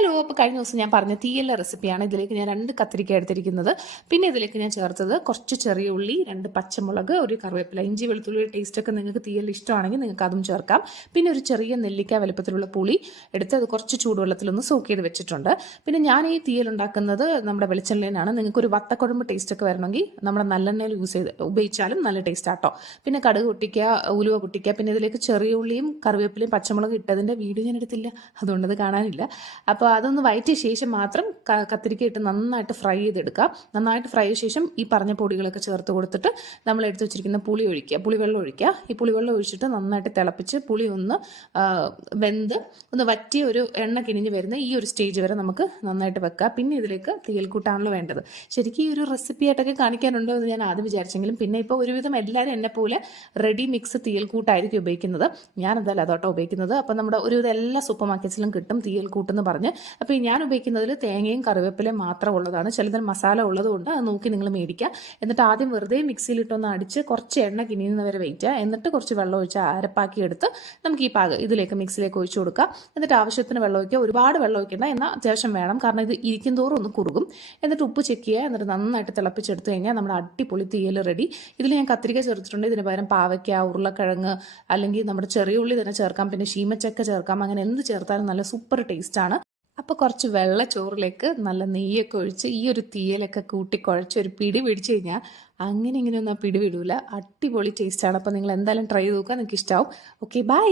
Hello, അപ്പോൾ കഴിഞ്ഞ ദിവസം ഞാൻ പറഞ്ഞ തീയലിൻ്റെ റെസിപ്പിയാണ്. ഇതിലേക്ക് ഞാൻ 2 കത്തിരിക്ക എടുത്തിരിക്കുന്നത്. പിന്നെ ഇതിലേക്ക് ഞാൻ ചേർത്തത് കുറച്ച് ചെറിയ ഉള്ളി, 2 പച്ചമുളക്, ഒരു കറിവേപ്പില, ഇഞ്ചി വെളുത്തുള്ളിയുടെ ടേസ്റ്റൊക്കെ നിങ്ങൾക്ക് തീയൽ ഇഷ്ടമാണെങ്കിൽ നിങ്ങൾക്ക് അതും ചേർക്കാം. പിന്നെ ഒരു ചെറിയ നെല്ലിക്ക വലുപ്പത്തിലുള്ള പുളി എടുത്ത് അത് കുറച്ച് ചൂടുവെള്ളത്തിലൊന്ന് സോക്ക് ചെയ്ത് വെച്ചിട്ടുണ്ട്. പിന്നെ ഞാൻ ഈ തീയൽ ഉണ്ടാക്കുന്നത് നമ്മുടെ വെളിച്ചെണ്ണയിലാണ്. നിങ്ങൾക്കൊരു വത്തക്കുഴമ്പ് ടേസ്റ്റൊക്കെ വരണമെങ്കിൽ നമ്മുടെ നല്ലെണ്ണയിൽ ഉപയോഗിച്ചാലും നല്ല ടേസ്റ്റ് ആട്ടോ. പിന്നെ കടുക് പൊട്ടിക്കുക, ഉലുവ പൊട്ടിക്കുക. പിന്നെ ഇതിലേക്ക് ചെറിയ ഉള്ളിയും കറിവേപ്പിലയും പച്ചമുളകും ഇട്ടതിൻ്റെ വീഡിയോ ഞാൻ എടുത്തില്ല, അതുകൊണ്ടത് കാണാനില്ല. അപ്പോൾ അതൊന്ന് വഴറ്റിയ ശേഷം മാത്രം കത്തിരിക്ക ഇട്ട് നന്നായിട്ട് ഫ്രൈ ചെയ്തെടുക്കുക. നന്നായിട്ട് ഫ്രൈ ചെയ്ത ശേഷം ഈ പറഞ്ഞ പൊടികളൊക്കെ ചേർത്ത് കൊടുത്തിട്ട് നമ്മൾ എടുത്ത് വെച്ചിരിക്കുന്ന പുളി ഒഴിക്കുക, പുളിവെള്ളം ഒഴിക്കുക. ഈ പുളിവെള്ളം ഒഴിച്ചിട്ട് നന്നായിട്ട് തിളപ്പിച്ച് പുളി ഒന്ന് വെന്ത് ഒന്ന് വറ്റി ഒരു എണ്ണ കിണിഞ്ഞ് വരുന്ന ഈ ഒരു സ്റ്റേജ് വരെ നമുക്ക് നന്നായിട്ട് വെക്കുക. പിന്നെ ഇതിലേക്ക് തീയൽക്കൂട്ടാണല്ലോ വേണ്ടത്. ശരിക്കും ഈ ഒരു റെസിപ്പി ആയിട്ടൊക്കെ കാണിക്കാനുണ്ടോ എന്ന് ഞാൻ ആദ്യം വിചാരിച്ചെങ്കിലും പിന്നെ ഇപ്പോൾ ഒരുവിധം എല്ലാവരും എന്നെ പോലെ റെഡി മിക്സ് തീയൽക്കൂട്ടായിരിക്കും ഉപയോഗിക്കുന്നത്. ഞാനെന്തായാലും അതോട്ടോ ഉപയോഗിക്കുന്നത്. അപ്പോൾ നമ്മുടെ ഒരുവിധം എല്ലാ സൂപ്പർ മാർക്കറ്റ്സിലും കിട്ടും തീയൽക്കൂട്ടെന്ന് പറഞ്ഞ്. അപ്പോൾ ഞാൻ ഉപയോഗിക്കുന്നതിൽ തേങ്ങയും കറിവേപ്പിലയും മാത്രം ഉള്ളതാണ്. ചിലതിൽ മസാല ഉള്ളതുകൊണ്ട് അത് നോക്കി നിങ്ങൾ മേടിക്കുക. എന്നിട്ട് ആദ്യം വെറുതെ മിക്സിയിലിട്ടൊന്ന് അടിച്ച് കുറച്ച് എണ്ണ കിനിയുന്നവരെ വെയിറ്റ് ചെയ്യുക. എന്നിട്ട് കുറച്ച് വെള്ളം ഒഴിച്ച് അരപ്പാക്കി എടുത്ത് നമുക്ക് ഈ ഇതിലേക്ക് മിക്സിയിലേക്ക് ഒഴിച്ചു കൊടുക്കുക. എന്നിട്ട് ആവശ്യത്തിന് വെള്ളം ഒഴിക്കുക. ഒരുപാട് വെള്ളം ഒഴിക്കേണ്ട, എന്നാൽ അത്യാവശ്യം വേണം, കാരണം ഇത് ഇരിക്കും തോറും ഒന്ന് കുറുകും. എന്നിട്ട് ഉപ്പ് ചെക്ക് ചെയ്യുക. എന്നിട്ട് നന്നായിട്ട് തിളപ്പിച്ചെടുത്ത് കഴിഞ്ഞാൽ നമ്മുടെ അടിപൊളി തീയൽ റെഡി. ഇതിൽ ഞാൻ കത്തിരിക്ക ചേർത്തിട്ടുണ്ട്. ഇതിന് പകരം പാവയ്ക്ക, ഉരുളക്കിഴങ്ങ്, അല്ലെങ്കിൽ നമ്മുടെ ചെറിയ ഉള്ളി തന്നെ ചേർക്കാം. പിന്നെ ശീമച്ചക്ക ചേർക്കാം. അങ്ങനെ എന്ത് ചേർത്താലും നല്ല സൂപ്പർ ടേസ്റ്റാണ്. അപ്പോൾ കുറച്ച് വെള്ള ചോറിലേക്ക് നല്ല നെയ്യൊക്കെ ഒഴിച്ച് ഈ ഒരു തീയലൊക്കെ കൂട്ടി കുഴച്ച് ഒരു പിടി പിടിച്ച് കഴിഞ്ഞാൽ അങ്ങനെ ഇങ്ങനെയൊന്നും ആ പിടി വിടൂല. അടിപൊളി ടേസ്റ്റാണ്. അപ്പോൾ നിങ്ങൾ എന്തായാലും ട്രൈ ചെയ്ത് നോക്കുക, നിങ്ങൾക്ക് ഇഷ്ടമാവും. Okay, by.